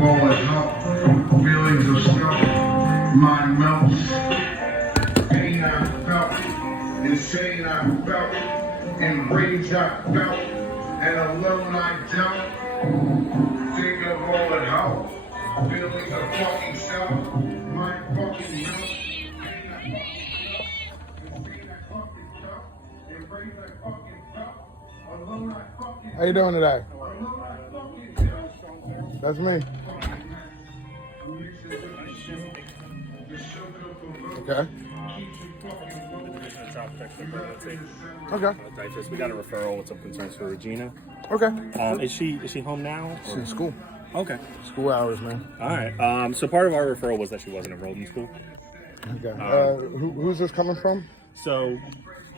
of all that help, feelings of stuff, mind melts, pain I felt, insane I felt, enraged I felt, and alone I dealt. Think of all that help, feelings of fucking self, mind fucking melts, pain I fucking felt, insane I fucking felt, enraged I fucking felt, alone I fucking. How you doing today? That's me. Okay. Okay. DYFS. We got a referral with some concerns for Regina. Okay. Is she home now? She's in school. Okay. School hours, man. All right. So part of our referral was that she wasn't enrolled in school. Okay. Who's this coming from? So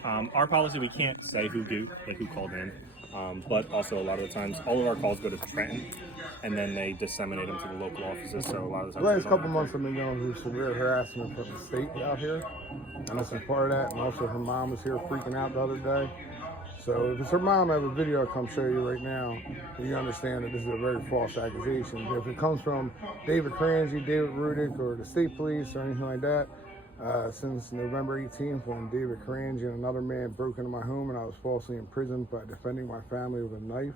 our policy, we can't say who called in. But also a lot of the times, all of our calls go to Trenton, and then they disseminate them to the local offices. So a lot of the times, The last couple months I've been going through severe harassment from the state out here, and this is part of that. And also her mom was here freaking out the other day. So if it's her mom, I have a video I'll come show you right now. You understand that this is a very false accusation. If it comes from David Cranji, David Rudick, or the state police or anything like that, since November 18th, when David Cranji and another man broke into my home and I was falsely imprisoned by defending my family with a knife.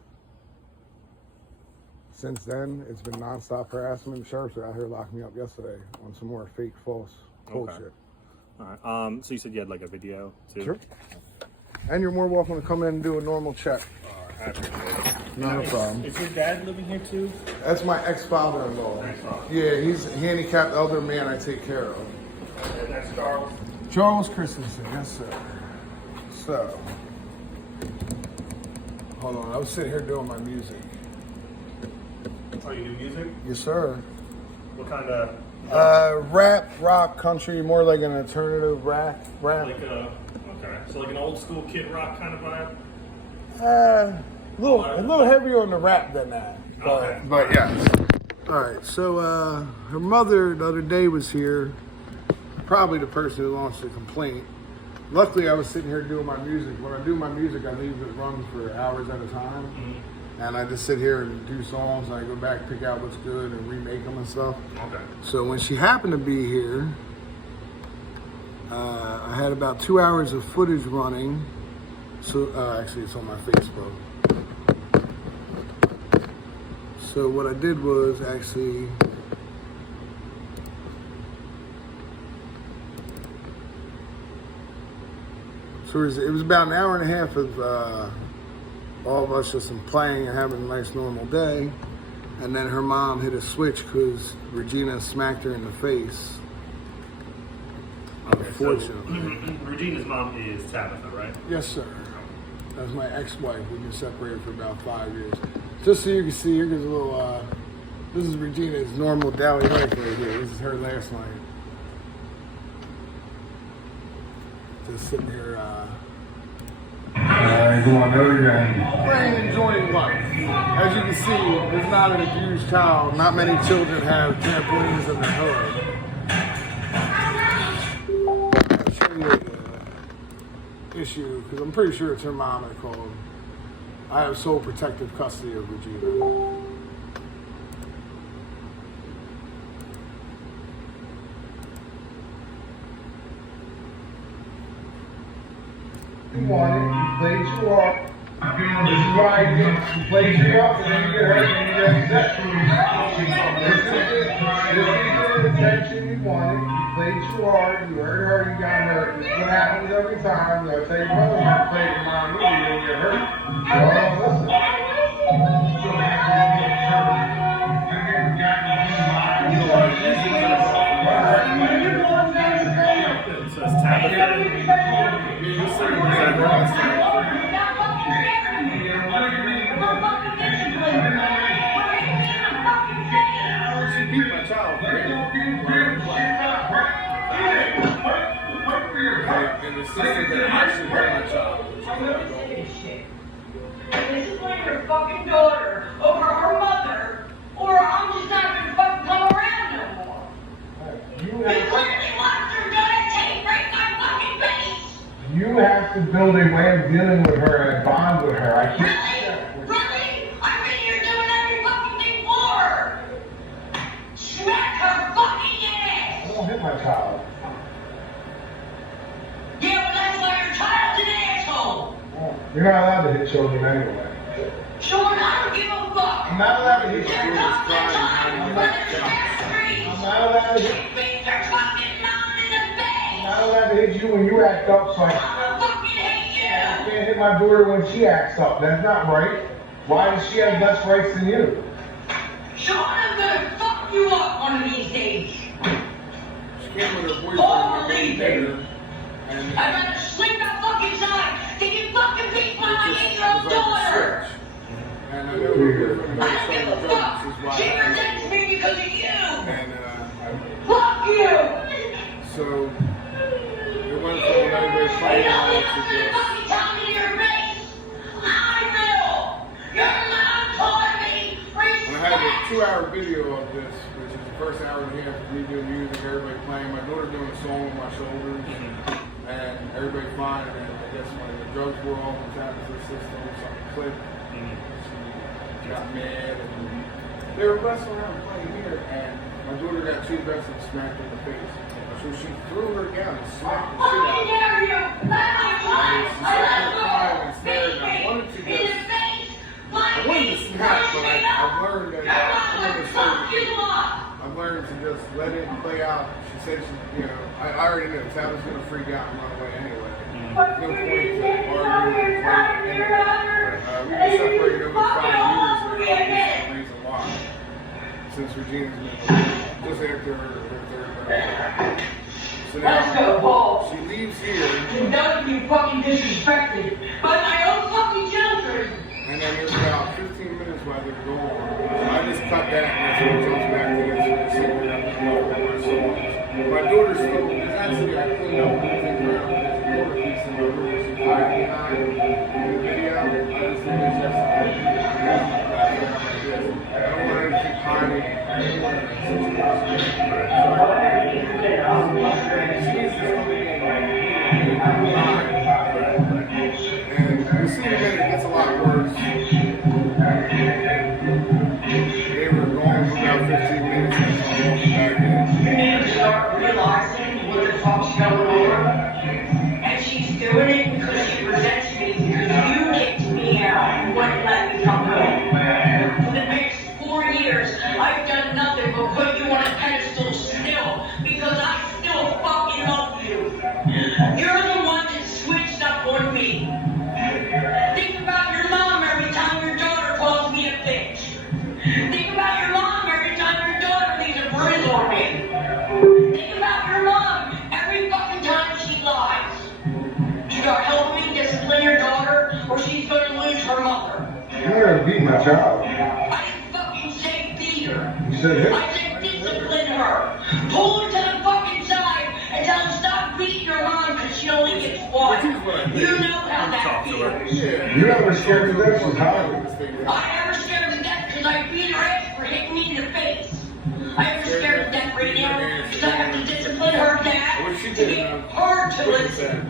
Since then, it's been nonstop harassment. The sheriffs are out here locking me up yesterday on some more fake, false bullshit. Okay. All right. So you said you had like a video too? Sure. And you're more welcome to come in and do a normal check. I appreciate it. Not a problem. Is your dad living here too? That's my ex-father-in-law. Yeah, he's a handicapped elder man I take care of. And that's Charles. Charles Christensen, yes sir. So, hold on, I was sitting here doing my music. Oh, you do music? Yes sir. What kind of? Rap, rock, country, more like an alternative rap. Like okay, so like an old school Kid Rock kind of vibe. A little heavier on the rap than that. But yeah. All right. So her mother the other day was here. Probably the person who launched the complaint. Luckily, I was sitting here doing my music. When I do my music, I leave it run for hours at a time. Mm-hmm. And I just sit here and do songs. And I go back, pick out what's good, and remake them and stuff. Okay. So when she happened to be here, I had about 2 hours of footage running. So actually, it's on my Facebook. So what I did was actually. So it was about an hour and a half of all of us just playing and having a nice normal day. And then her mom hit a switch because Regina smacked her in the face. Okay, unfortunately. So Regina's mom is Tabitha, right? Yes, sir. That was my ex-wife. We've been separated for about 5 years. Just so you can see, here's a little, this is Regina's normal daily life right here. This is her last night. Just sitting here, enjoying life. As you can see, it's not an abused child. Not many children have trampolines in their hood. I'll show you the issue, because I'm pretty sure it's her mom that called. I have sole protective custody of Regina. You want it, you played too hard. This is why I did. You played too hard, and then you get hurt and you get upset. This is the attention you wanted. You played too hard, you hurt her, you got hurt. This is what happens every time. They'll tell your brother you played the wrong movie, you'll get hurt. So listen. So it's Tabitha. She beat my child. And the sister that actually hurt my child. This is like your fucking daughter over her mother, or I'm just not gonna fucking come around no more. This literally wants her gonna take break my fucking face. You have to build a way of dealing with her and bond with her. I can't. Really? Really? I mean, you're doing every fucking thing for her. my child. Yeah, but that's why your child's an asshole. You're not allowed to hit children anyway. Sean, I don't give a fuck. I'm not allowed to hit There children. comes a time when the streets I'm not allowed to hit. beat their fucking mom in the I'm face. not allowed to hit you when you act up, so I I fucking hate you. can't hit my daughter when she acts up. That's not right. Why does she have less rights than you? Sean, I'm gonna fuck you up one of these days. She came with her boyfriend. Oh, believe me. And I'd rather sleep outside than you fucking beat my 8-year-old daughter. And I know her boyfriend I don't give a fuck. She resents me because of you. And Fuck you. so it went from everybody You fighting know out you're to not gonna this. fucking tell me to your face. I will. Your mom taught me And I had a respect. 2-hour video of this, which is the first hour and a half of me doing music, everybody playing, my daughter doing a song on my shoulders, and everybody fine. And then I guess when the drugs were all inside of her system, something clicked. She got mad, and they were wrestling around playing here, and my daughter got too aggressive and smacked her in the face. So she threw her down and smacked the shit out How of her. dare you? Let my child, She I sat love there crying her, and staring, and I beat wanted to me in just, the face, I like wanted to me, snap, but push me I've up. learned that Your I'm mother gonna fuck say you up. I've learned to just let it play out. She said she, I already knew Tab was gonna freak out and run away anyway. What No you point did to to argue and fight your anyway. daughter, We've been separated over 5 fucking years all now. three That's minutes. the reason why. Since Regina's been just after her third birthday. So Let's go, Paul. she leaves here, You know you fucking disrespected by my own fucking children. and then there's about 15 minutes while they're gone. So I just cut that, and that's when it jumps back to this with the secret of my songs. My daughter's still, it's actually, I cleaned up everything around this water piece in my room. She hid behind in the video. I just think it's just, I don't want her to keep hiding. I don't want her to keep and you see in a minute, it gets a lot worse. They were gone for about 15 minutes and so I'm walking back in. And start realizing what the fuck's going on. And she's doing it because she resents me because you kicked me out and wouldn't let me come home. For the next 4 years, I've done nothing but put you on a pedestal still because I still fucking love you. You're the one that switched up on me. Think about your mom every time your daughter calls me a bitch. Think about your mom every time your daughter leaves a bruise on me. Think about your mom every fucking time she lies. Start helping me discipline your daughter or she's gonna lose her mother. You're gonna beat my child. I didn't fucking say beat her. You said hit. I said discipline her. Pull her to the fucking side and tell her to stop beating her mom because she only gets one. You know how that feels. You're never scared to death, she's hiding. I never scared to death because I beat her ass for hitting me in the face. I am scared to death right now because I have to discipline her dad to get her to listen.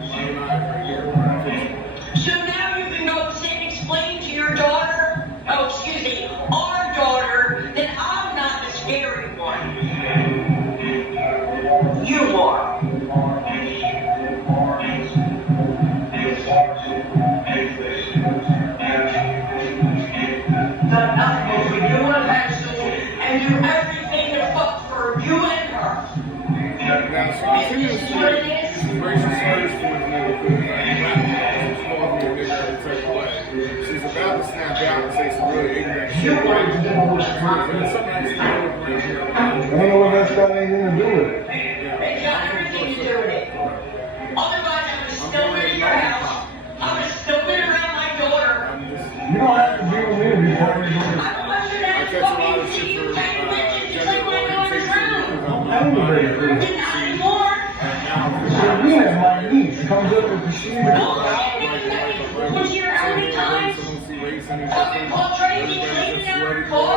So now you can go sit and explain to your daughter, our daughter, that I'm not the scary one. You are. Done nothing but for you and Pencil and do everything to fuck for you and her. Now, she continues to be gracious first towards me because she calls me a nigga every type of way. She's about to snap out and say some really ignorant shit. You want to do what's It's something I used to do around here. I don't know what that's got anything to do with it. It's got everything to do with it. Otherwise, I would have still been in your house. I would have still been around my daughter. I'm just, You don't have to deal with me before you do it. I want you to I have catch a lot of fucking shit see for you take bitches just gender like my daughter's orientation room. because I'm I'm not ready for But it. not anymore. Serena, my niece, comes up with the shit. Well, I didn't even was here how many times? Fucking called Tracy, cleaning out her car.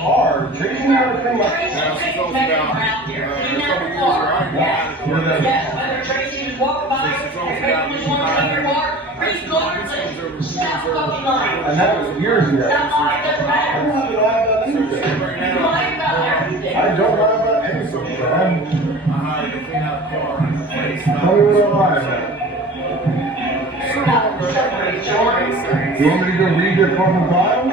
Hard. Tracy never came up. Tracy Now, she takes talks Megan about around here, a cleaning out couple her years where car. I ain't had Yes, whether Tracy was walking by, or Megan was walking in your car, regardless, stop fucking lying. And that was years ago. Stop lying, doesn't I matter. don't have to lie about So anything. right You now, lie about everything. I don't lie about anything. I have Tell me what I'm lying about. You want me to go read their fucking files?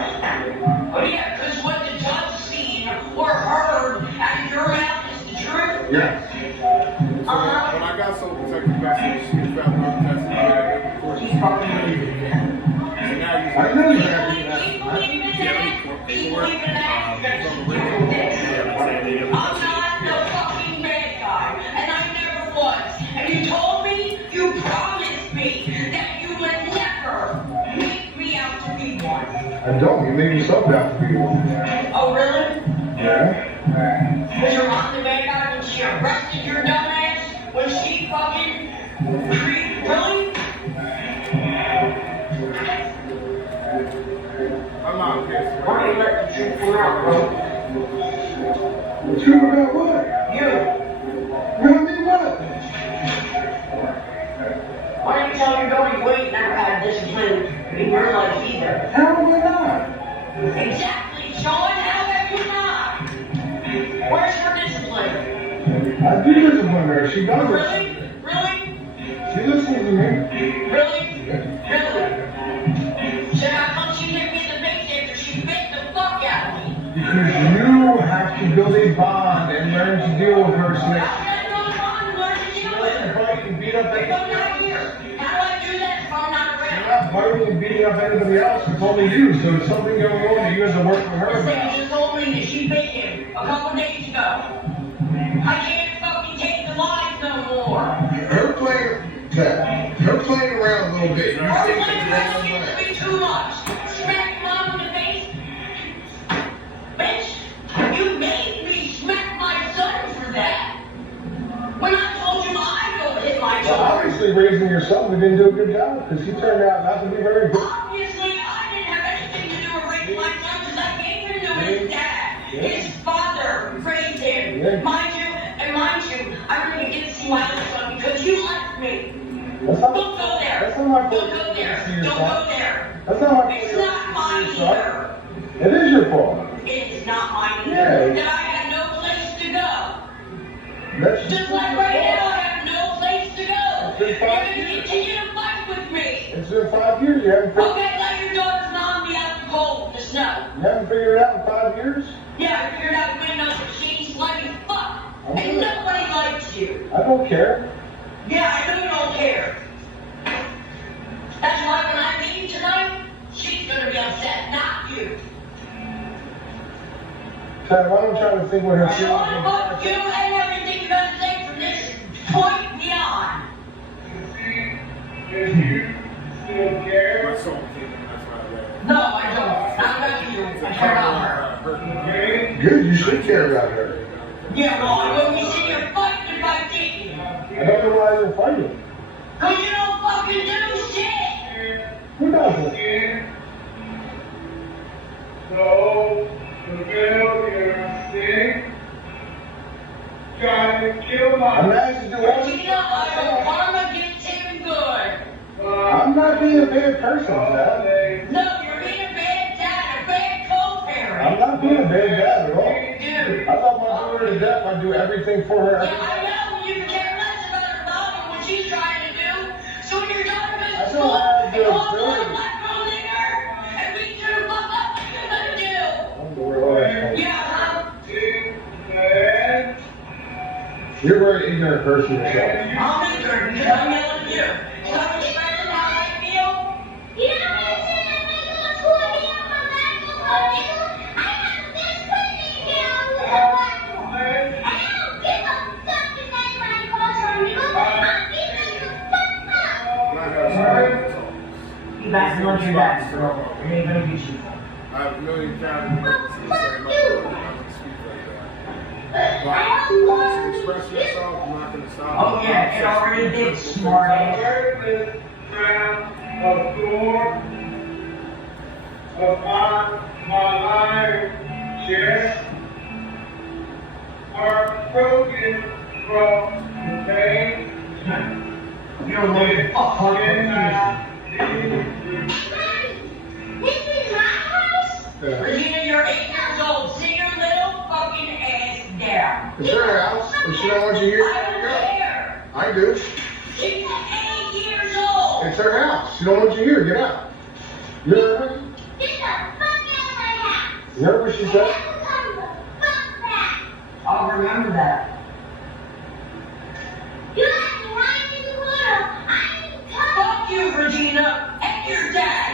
Oh yeah, because what the judge seen or heard out of your mouth is the truth. Yes. When I got so protective custody, she was found untested before she started leaving. So now you I know you have Keep believing in that. Keep believing in that. I'm not the fucking bad guy, and I never was. And you told me, you promised me that you would never make me out to be one. I don't. You made yourself out to be one. Oh, really? Yeah? Was your mom the bad guy when she arrested your dumb ass? When she fucking really? I'm not pissed. Why don't you let the truth come out, bro? The truth about what? You. About me what? Why don't you tell your daughter you ain't never had discipline in your life either? How am I not? Exactly, Sean. How have you not? Where's her discipline? I do discipline her. She does it. Really? Really? She listens to me. Really? Really? So how come she hit me in the face after she bit the fuck out of me? Because you have to build a bond and learn to deal with her so How that can I go on and learn to she deal with doesn't her? bite and beat up If I'm anybody not else. here, how do I do that if I'm not You're around? not biting and beating up anybody else. It's only you. So there's something going on that you have to work with her This thing about. just told me that she bit him a couple days ago. I can't fucking take the lies no more. Her playing around a little bit. You Her think playing it's around wrong gets to with be too much. Smack mom in the face. Bitch, you made me smack my son for that. When I told you I go hit my Well, children. obviously, raising your son, we didn't do a good job because he turned out not to be very good. Obviously, I didn't have anything to do with raising my son because I gave him to his dad. His father raised him. Yeah. Mind you, I really didn't see my other son because you left me. That's not, Don't go there. that's not my Don't fault. go there. See your Don't son. go there. That's not my fault. It's not mine See your son. either. It is your fault. It's not mine either. Yeah. That I had no place to go. That's Just like right now, I have no place to go. It's been 5 You're gonna years. continue to fight with me. It's been 5 years. You haven't figured, Okay, let your daughter's mom be out in the cold in the snow. you haven't figured it out in 5 years? Yeah, I figured out the windows that she's slutty fuck. And nobody likes you. I don't care. Yeah, I know you don't care. That's why when I leave tonight, she's gonna be upset, not you. Chad, I don't try to think what her I feelings want to fuck you and everything you're gonna say from this point beyond. If you still care, My soul came in, that's why I read it. No, I don't. Not about you. I care about her. okay? Good, you should care about her. Yeah, well, I wouldn't be sitting here fighting if I didn't. I don't know why you're fighting. Cause you don't fucking do shit. Who doesn't? So, the failure thing, trying to kill I'm my. asking you to do But everything. you know, I don't wanna get him good. I'm not being a bad person, Chad. No, you're being a bad dad, a bad co-parent. I'm not being a bad dad at all. Dude. I love my daughter to death. I do everything for her. Yeah, I know you can care less about her mom and what she's trying to do. So when your daughter goes to I don't school have and the calls one ability. black girl nigger and beats her the fuck up, what you gonna do? Yeah, huh? You're a very ignorant person yourself. I'm ignorant because I'm yelling at you. So I'm expressing how I feel. You know what I'm saying? I might go to school and be on my back and go nigga. I got this pretty girl who's a black boy. And I don't give a fuck if anybody calls her a nigga. I'm beating the fuck up. You guys know your dad's girl. It ain't gonna beat you. I have a million characters to say my daughter, I'm not going to speak like that. But if you express yourself, I'm not going to stop. Oh yeah, it already did, smart ass. A door upon my life, chest are broken from the pain. You're a little fuck This is my house? Yeah. Regina, you're 8 years old. Sit your little fucking ass down. It's her house. If she don't want you here, I don't care. I do. She's 8 years old. It's her house. She don't want you here. Get out. You heard her? Get the fuck out of my house. You heard what she said? Never come the fuck back. I'll remember that. You let me ride in the water. I ain't coming. Fuck you, Regina, and your dad.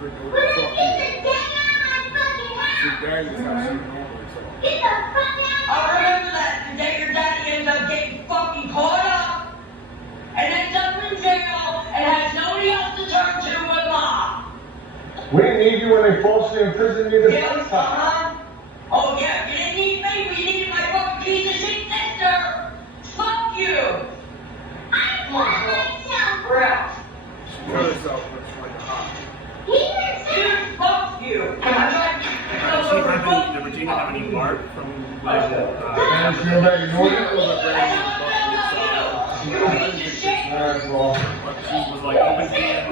When I get the dang out of my fucking house. Daddy is how she normally talks. Get the fuck out of I'll remember that the day your daddy ends up getting fucking caught up and ends up in jail and has nobody else to turn to but mom. We didn't need you when they falsely imprisoned you this Yeah, first time. Oh yeah, you didn't need me, but you needed my fucking piece of shit sister. Fuck you. I Come on, cut girl. myself. We're out. She cut herself when she went to hospital. He didn't say Dude, fuck you. I tried to Did Regina have any bark from She went back in Northern. you piece of shit. Alright, well, she was like open hand?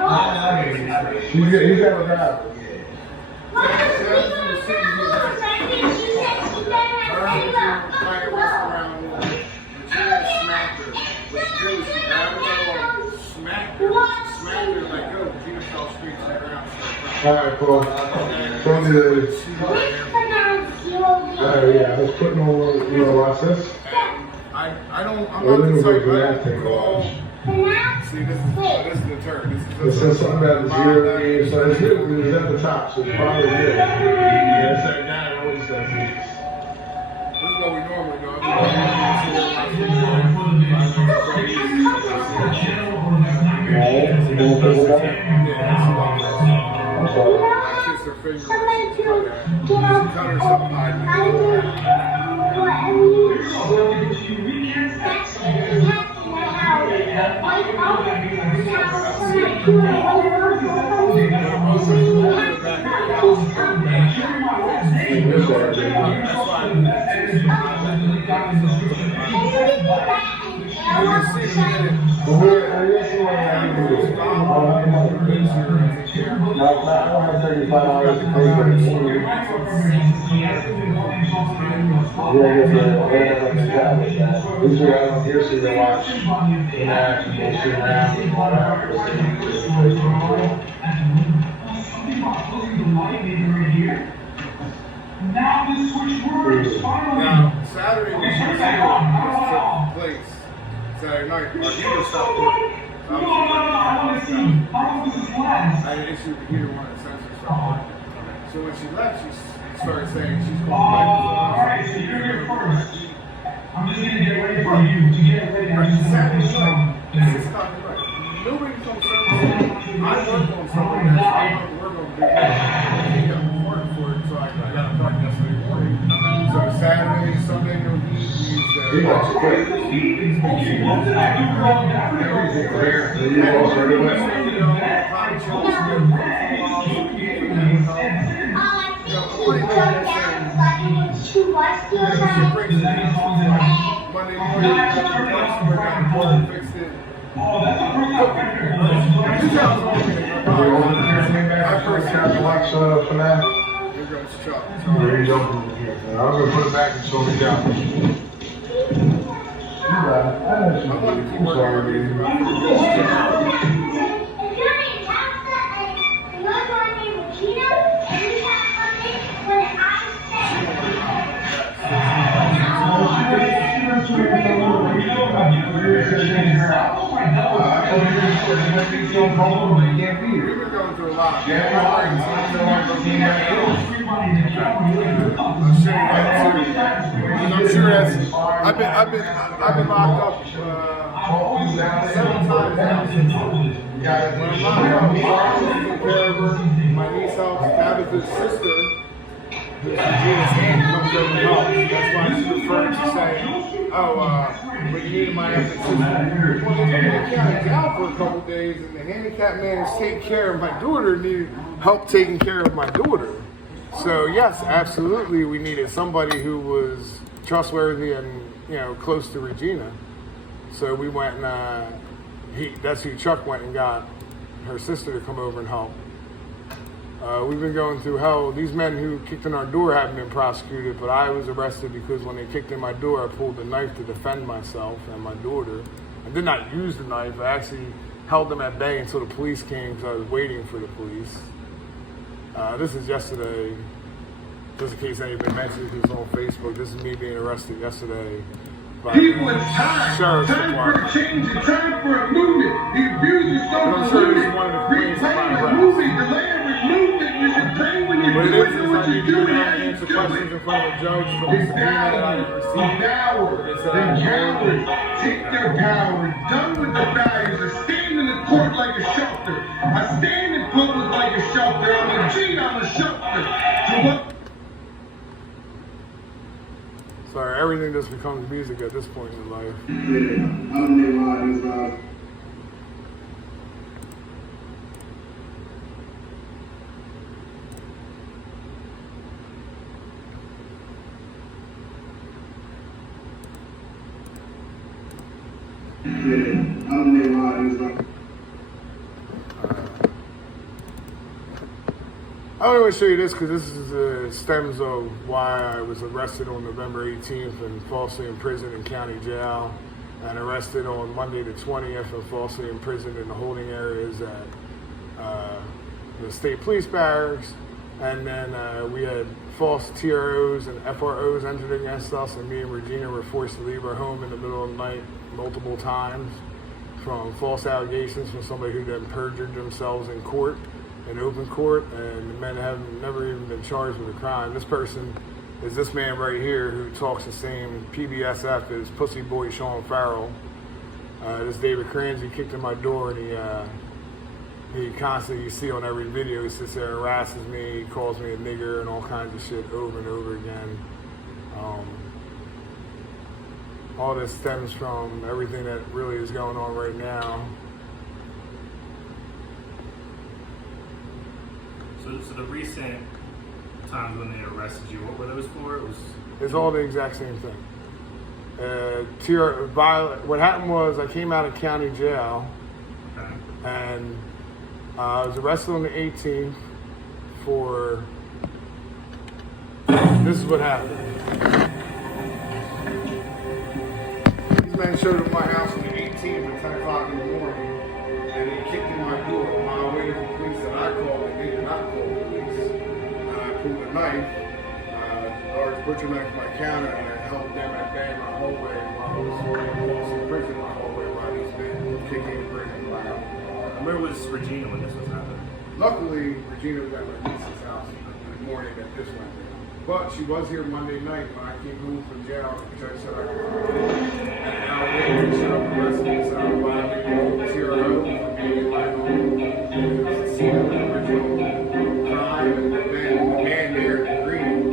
he's got a driver. Mom, we don't know. I think she said she better have to go. Alright, cool. Don't do this. Yeah, I was putting on, watch this. I'm not the type to call. See, this is the turn. It says something about the 0 game, so it's good, but it's at the top, so it's probably good. Yeah, it's that guy that always does this. This is what we normally do. I'm sorry. I kissed her finger. Somebody to get off Cut her something like I that. don't know what I mean. That's what happened at house. Like, all the house, somebody to it, when it was something, so you have to just come back. Now this switchboard is finally. Now, Saturday when she was here, this took place. Saturday night, our heater stopped working. No, I want to see how long does this last? I had an issue with the heater, one of the sensors stopped working. So when she left, she started saying she's going Alright, so you're here first. I'm just gonna get ready for you to get ready. Saturday night, it's copyright. Nobody comes service. I work on something that I don't work on. I can't get work for it, so I got to talk yesterday morning. So Saturday, Sunday, no heat. We used Monday morning, fixed it. I first had to watch FNAF. Here goes Chuck. There you go. I was going to put it back and show me down. I wanted to keep working on it. If your name Tabitha and your name Regina, and you have something when We've been going through a lot. I'm sure that's. I've been locked up 7 times now. When I'm locked up, I'm taking care of her. My niece helps Tabitha's sister, who's Regina's aunt, comes over and helps. That's why she referred to saying, but you needed my aunt's sister. Well, they took me out of jail for a couple days, and the handicapped man who's taking care of my daughter needed help taking care of my daughter. So yes, absolutely, we needed somebody who was trustworthy and close to Regina. So we went and that's who Chuck went and got her sister to come over and help. We've been going through hell. These men who kicked in our door haven't been prosecuted, but I was arrested because when they kicked in my door, I pulled a knife to defend myself and my daughter. I did not use the knife. I actually held them at bay until the police came because I was waiting for the police. This is yesterday. Just in case anybody mentioned it, on Facebook. This is me being arrested yesterday. People, it's time. Sheriff's Time for a Department. change. It's time for a movement. The abuse is so I'm sure this is diluted. one of the complaints of Reclaim my the arrest. movement. Delay with movement. You should pay when you're What it doing is it. I What need you to do do it. is How you answer do questions in it. front of a judge from a It's subpoena that I cowards. received. They're cowards. Take their power. Done with the values. I stand in the court like a shelter. I stand in public like a shelter. I'm a G. I'm a shelter. So what? Sorry, everything just becomes music at this point in life. I only want to show you this because this is stems of why I was arrested on November 18th and falsely imprisoned in county jail, and arrested on Monday the 20th and falsely imprisoned in the holding areas at the state police barracks. And then we had false TROs and FROs entered against us, and me and Regina were forced to leave our home in the middle of the night multiple times from false allegations from somebody who then perjured themselves in court, in open court, and the men have never even been charged with a crime. This person is this man right here who talks the same PBSF as Pussy Boy Sean Farrell. This David Cransey kicked in my door, and he constantly, you see on every video, he sits there and harasses me, he calls me a nigger and all kinds of shit over and over again. All this stems from everything that really is going on right now. So the recent times when they arrested you, what were those for? It's all the exact same thing. What happened was I came out of county jail, Okay. and I was arrested on the 18th for, this is what happened. These men showed up at my house on the 18th at 10 o'clock in the morning, and they kicked in my door while I waited for the police that I called, and they did not call the police. And I pulled a knife, a large butcher knife from my counter, and I held them at bay in my hallway while I was in prison in my hallway while these men kicking and breaking my house. Where was Regina when this was happening? Luckily, Regina was at my niece's house in the morning that this went down. But she was here Monday night when I came home from jail, which I said I could do. And an hour later, she showed up the rest of me, so I violated the old TRO for being in my home. It was a scene of the original crime, and then the man there in green,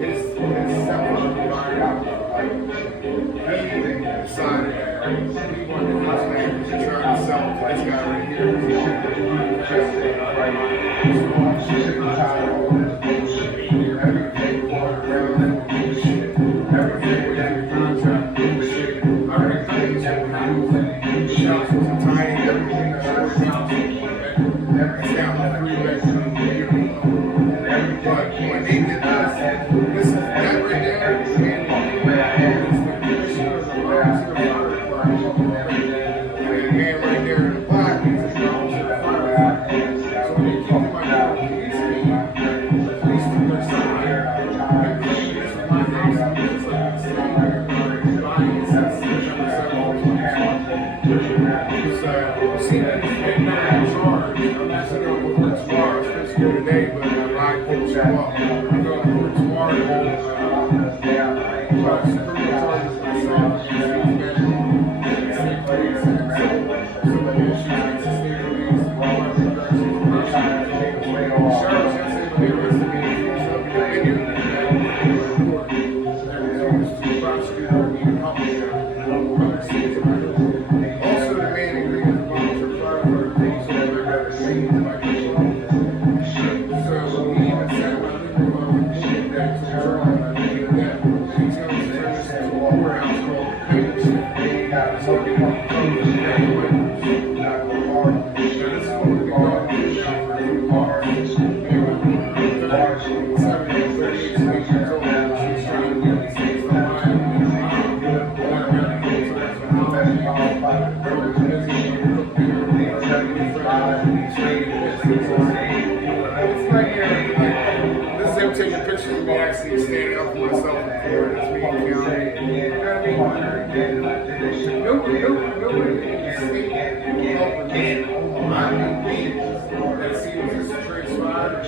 his stepmother fired out. He decided that he wanted to house man to try to sell to this guy right here. She's sick and tired of all this bullshit. Everything around that bullshit. Everything with that contract bullshit. I already told you that shots was a tiny, everything that short house. Every sound like 3 bedroom, but when they did this, that right there, is the commissioner of the fire department. And the man right there in the black, he's the officer of the fire department. So when they kicked in my door, the police took their side. standing up for myself in court. It's me and county. You know what I mean? Nobody in the state helping me. I mean, that seems just transpired. I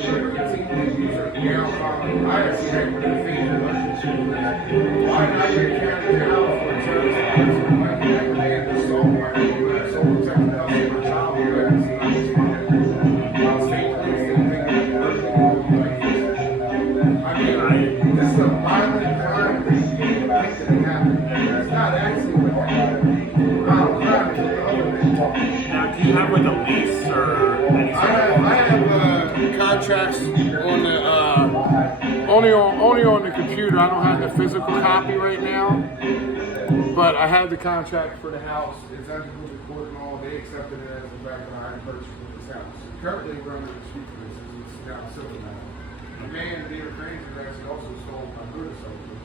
have seen that with the finger. Why not get county jail for a terrorist? Why can't they have the soul work? So we're taking out for child abuse. This is a violent crime. This is happening. It's not actually what happened. Violent crime is the other thing. Now, do you have like a lease or any I have contracts on the only on the computer. I don't have the physical copy right now, but I have the contract for the house. It's under the court and all. They accepted it as the fact that I had purchased this house. Currently, we're under dispute for this. It's now civil matter. The man, David Cranes, actually also stole my motorcycle.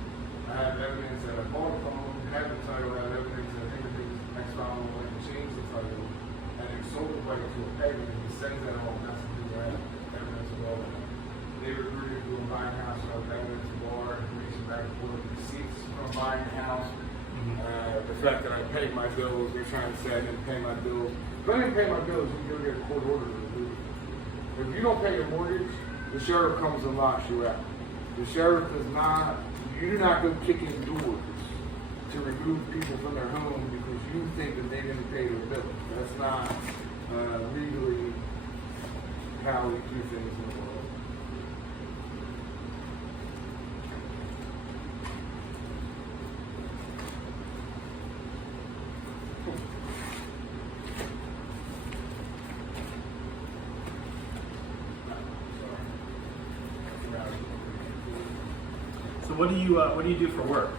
I have evidence that I bought a phone, had the title, I have evidence that everything's next file, like to change the title, and then sold the bike to a payment, and he sends that all messages. I have evidence of all that. They were agreed to do a buying house, so I have evidence of all our information back and forth, receipts from buying a house. The fact that I paid my bills, they're trying to say I didn't pay my bills. If I didn't pay my bills, you can go get a court order to do it. If you don't pay your mortgage, the sheriff comes and locks you out. The sheriff does not, you do not go kicking doors to remove people from their home because you think that they didn't pay their bill. That's not legally how we do things in the world. So what do you do for work?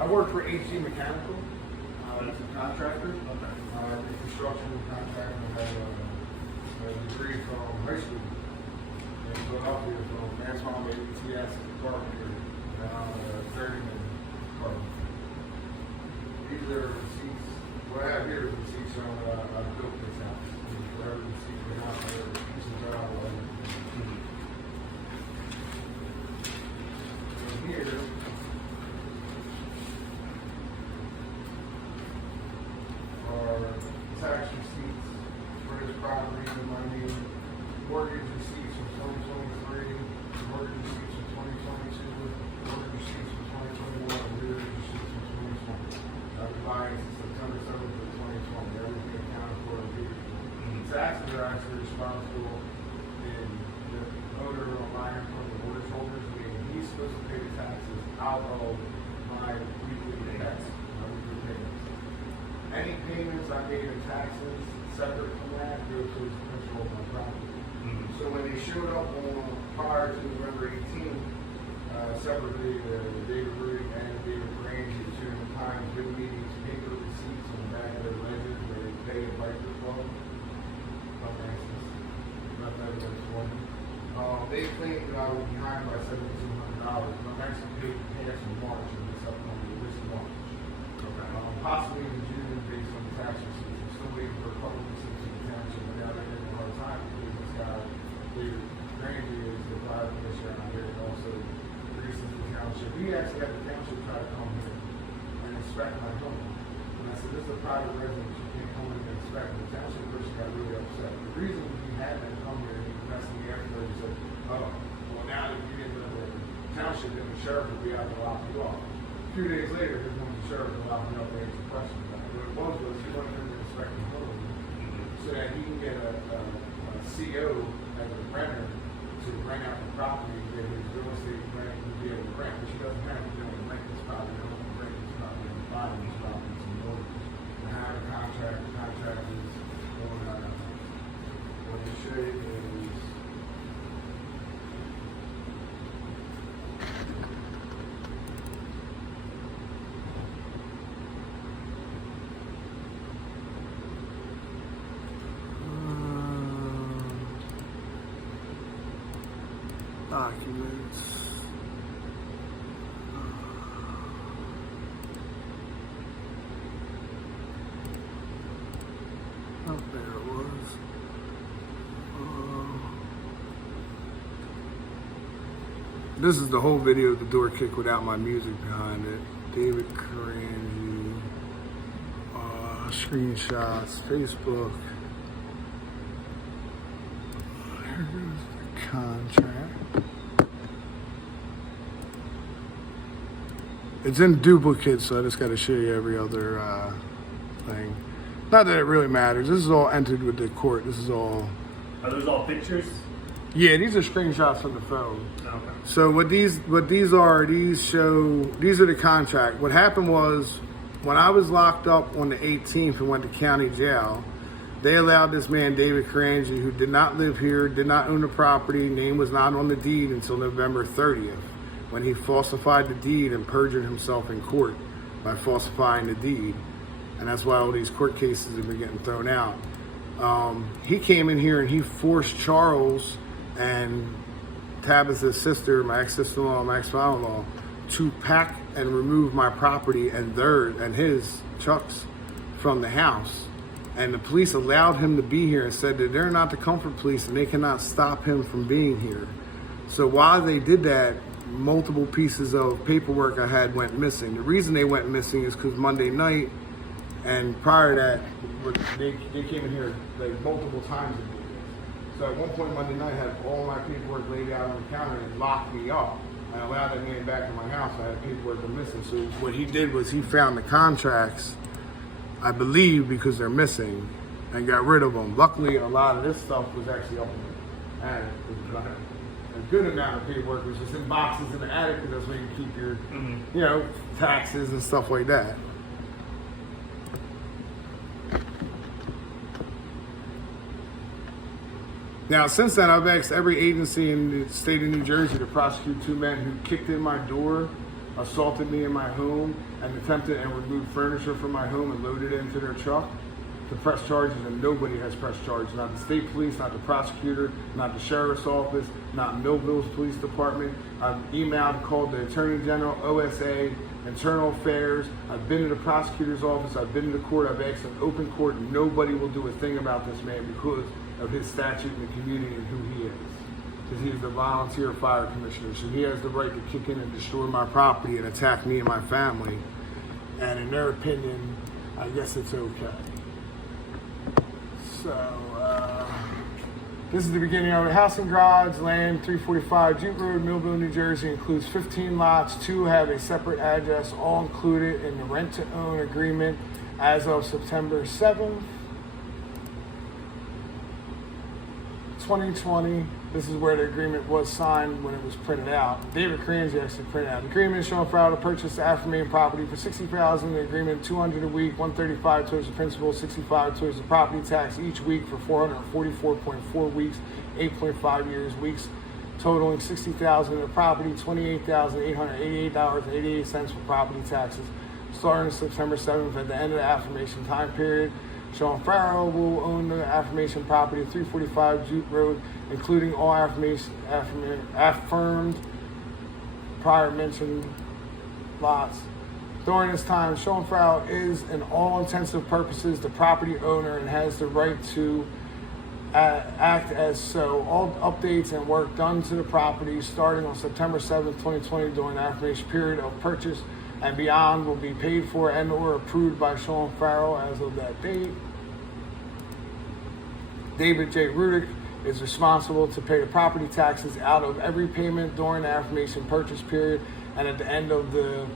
I work for HG Mechanical. As a contractor? Okay. Construction contractor. I have a degree from high school in Philadelphia from Mansfield ATS Carpenter, and I'm a journeyman carpenter. These are receipts. What I have here is receipts showing that I built this house. For every receipt we have, every piece of job, here are tax receipts for this property in my name, mortgage receipts from 2023, mortgage receipts from 2022, mortgage receipts from 2021, and real receipts from 2020. I've been buying since September 7th of 2020. Everything accounted for and paid for. Taxes are actually responsible in the owner or buyer from the mortgage holders. He's supposed to pay the taxes out of my weekly payments, Any payments I made in taxes separate from that go to the principal of my property. So when they showed up on prior to November 18th, separately, David Rudy and David Grange, the two times good meetings, paper receipts on the back of their ledgers where they pay a biker club. They claimed that I was behind by $7,200, but I'm actually paid cash in March of this March. Okay. Possibly in June based on the tax receipts. I'm still waiting for a couple of receipts in the township, but now they're getting a hard time because this guy, David Grandy, is the fire commissioner out here and also the Eastern Township. We actually had the township try to come here and inspect my home. And I said, this is a private residence, you can't come in and inspect. The township person got really upset. The reason we had them come here, he messed me after, he said, oh, well now that you get the township, then the sheriff will be out to lock you off. A few days later, there's one of the sheriff will lock me up and answer questions about it. What it was he wanted him to inspect the home so that he can get a CO as a renter to rent out the property that his real estate rent can be able to rent, but she doesn't have to be able to rent this property, they don't rent this property and buy this property and mortgage. And I have a contract, the contract is going out. What they show you is documents. Oh, there it was. This is the whole video of the door kick without my music behind it. David Carangi, screenshots, Facebook. Here's the contract. It's in duplicate, so I just got to show you every other thing. Not that it really matters. This is all entered with the court. This is all. Are those all pictures? Yeah, these are screenshots from the phone. Okay. So what these are the contract. What happened was when I was locked up on the 18th and went to county jail, they allowed this man David Carangi, who did not live here, did not own the property, name was not on the deed until November 30th, when he falsified the deed and perjured himself in court by falsifying the deed. And that's why all these court cases have been getting thrown out. He came in here and he forced Charles and Tabitha's sister, my ex-sister-in-law, my ex-father-in-law, to pack and remove my property and his, Chuck's, from the house. And the police allowed him to be here and said that they're not the comfort police and they cannot stop him from being here. So while they did that, multiple pieces of paperwork I had went missing. The reason they went missing is because Monday night and prior to that, they came in here like multiple times. So at one point Monday night, I had all my paperwork laid out on the counter and locked me up. I allowed that man back in my house. I had paperwork missing. So what he did was he found the contracts, I believe, because they're missing, and got rid of them. Luckily, a lot of this stuff was actually up in the attic. A good amount of paperwork was just in boxes in the attic because that's where you keep your, taxes and stuff like that. Now, since then, I've asked every agency in the state of New Jersey to prosecute two men who kicked in my door, assaulted me in my home, and attempted and removed furniture from my home and loaded it into their truck to press charges, and nobody has pressed charges. Not the state police, not the prosecutor, not the sheriff's office, not Millville's police department. I've emailed, called the Attorney General, OSA, Internal Affairs. I've been to the prosecutor's office. I've been to the court. I've asked an open court. Nobody will do a thing about this man because of his statute in the community and who he is. Because he is the volunteer fire commissioner. So he has the right to kick in and destroy my property and attack me and my family. And in their opinion, I guess it's okay. So, this is the beginning of the house and garage, land 345 Jute Road, Millville, New Jersey. Includes 15 lots. 2 have a separate address, all included in the rent-to-own agreement as of September 7th, 2020. This is where the agreement was signed when it was printed out. David Carangi actually printed out the agreement showing Farrell to purchase the affirmated property for $60,000. The agreement $200 a week, $135 towards the principal, $65 towards the property tax each week for 444.4 weeks, 8.5 years weeks, totaling $60,000 in the property, $28,888.88 for property taxes. Starting September 7th at the end of the affirmation time period. Sean Farrell will own the affirmation property at 345 Jute Road, including all affirmed prior mentioned lots. During this time, Sean Farrell is, in all intents and purposes, the property owner and has the right to act as so. All updates and work done to the property starting on September 7th, 2020 during the affirmation period of purchase and beyond will be paid for and or approved by Sean Farrell as of that date. David J. Rudick is responsible to pay the property taxes out of every payment during the affirmation purchase period, and at the end of the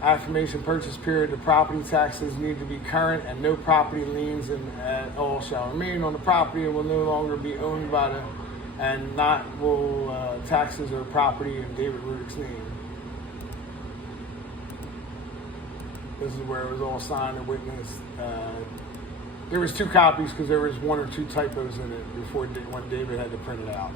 affirmation purchase period, the property taxes need to be current and no property liens at all shall remain on the property and will no longer be owned by the, and not will taxes or property in David Rudick's name. This is where it was all signed and witnessed. There was 2 copies because there was 1 or 2 typos in it before when David had to print it out.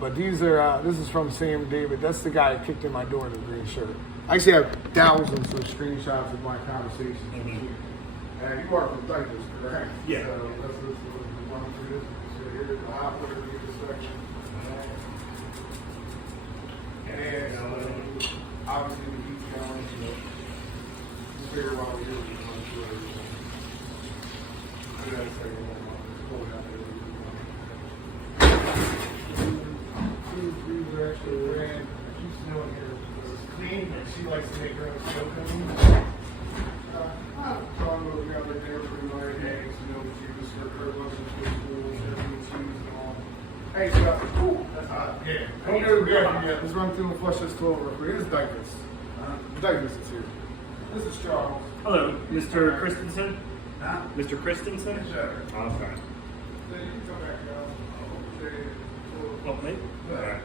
But these are this is from Sam David. That's the guy who kicked in my door in the green shirt. I actually have thousands of screenshots of my conversations. Mm-hmm. And you are from Douglas, correct? Yeah. So let's run through this. So here's the operator in this section. And obviously the heat challenge. Just figure out what we're doing. These are actually ran a She likes to make her own smoking. I'm talking about the other day for my eggs, juice, her lunch and school, everything cheese and all. Hey, Scott. Ooh, that's hot. Yeah. Okay, we're good. Yeah, let's run through and flush this toilet real quick. Here's Douglas. Douglas is here. This is Charles. Hello, Mr. Christensen? Huh? Mr. Christensen? Yes, sir. Oh, okay. Then you can come back down. Well, maybe. Alright.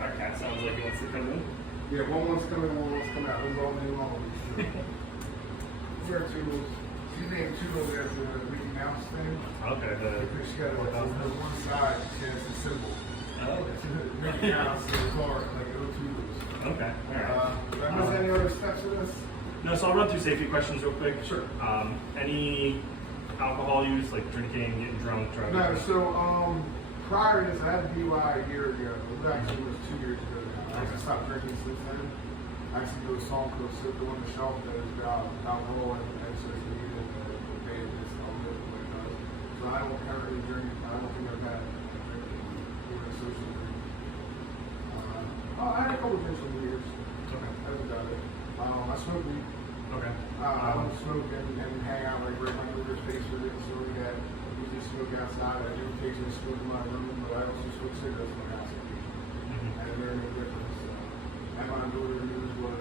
Our cat sounds like he wants to come in. Yeah, one wants to come in, one wants to come out. Those all day long. These are Toodles. She's named Toodles after the Mickey Mouse thing. Okay, Because she got like on one side, she has a symbol. oh, Mickey Mouse and the car, like go Toodles. okay, alright. Did I miss any other steps of this? No, so I'll run through safety questions real quick. Sure. Any alcohol use, like drinking, getting drunk, driving? No, so prior to this, I had a DUI a year ago. It actually was 2 years ago now. I actually stopped drinking since then. I actually do a song called Sit on the Shelf that is about alcohol and excess need and the day of this, all this, what it does. So I don't currently drink. I don't think I've had a social drink. I had a couple drinks over the years. Okay. That's about it. I smoke weed. Okay. I don't smoke and hang out like right my neighbor's face with it, so we got usually smoke outside. I do occasionally smoke in my room, but I also smoke cigarettes in my house occasionally. And they're no difference. And my daughter knows what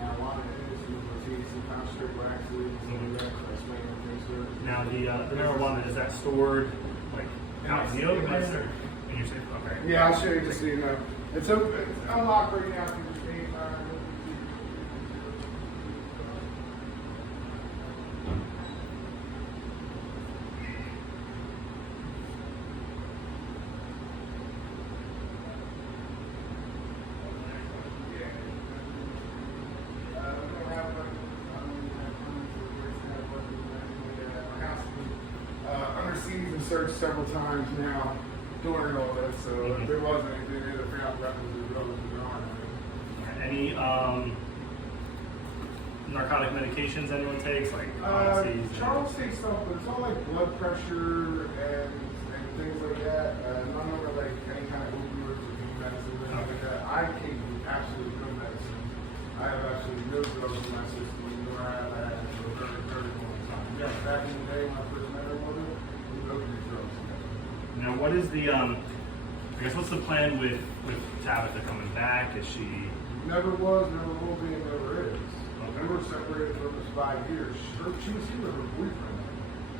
marijuana is, what THC concentrate waxes, and that's making things good. Now the marijuana, is that stored like out in the open? In your safe? Okay. Yeah, I'll show you just so you know. It's unlocked right now through the state. Searched several times now during all this, so if there wasn't anything there, the found weapons or drugs were gone. Any narcotic medications anyone takes, like Charles takes stuff, but it's all like blood pressure and things like that. None of it like any kind of opioids or medicine or anything like that. I take absolutely no medicine. I have absolutely no drugs in my system, nor have I had for a very, very long time. Yeah, back in the day when I first met her, now, what is the I guess what's the plan with Tabitha coming back? Is she never was, never will be, and never is. Okay. We were separated for almost 5 years. She was here with her boyfriend.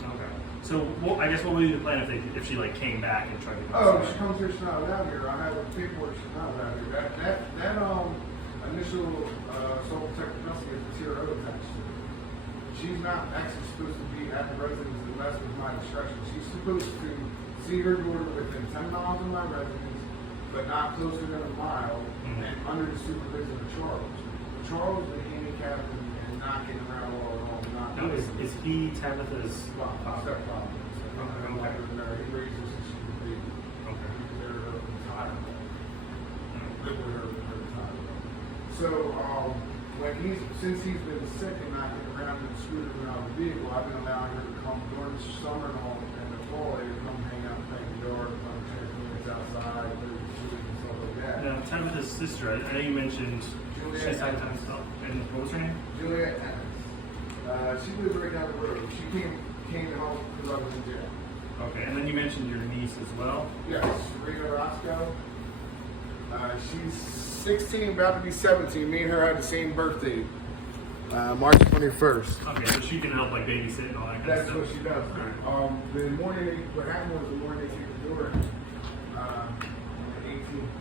okay? So, I guess what would be the plan if she like came back and tried to? Oh, if she comes here, she's not allowed here. I have a paperwork. She's not allowed here. That initial assault protective custody is a TRO attached to it. She's not actually supposed to be at the residence unless with my discretion. She's supposed to see her daughter within 10 miles of my residence, but not closer than a mile, and under the supervision of Charles. Charles is handicapped and not getting around all along. Now, is he Tabitha's Stepfather. Okay. He raised her since she was a baby. Okay. They're retired. Live with her retired. So, since he's been sick and not getting around and scooted around the vehicle, I've been allowing her to come during the summer and all, and the fall, they would come hang out in the yard, come 10 minutes outside, do shooting and stuff like that. Now, Tabitha's sister, I know you mentioned Juliet she's had Evans. stuff. And what was her name? Juliet Evans. She lives right down the road. She came to help because I was in jail. Okay, and then you mentioned your niece as well. Yes, Rita Roscoe. She's 16, about to be 17. Me and her had the same birthday, March 21st. Okay, so she can help like babysit and all that kind of That's stuff. what she does. The morning, what happened was the morning they came to the door,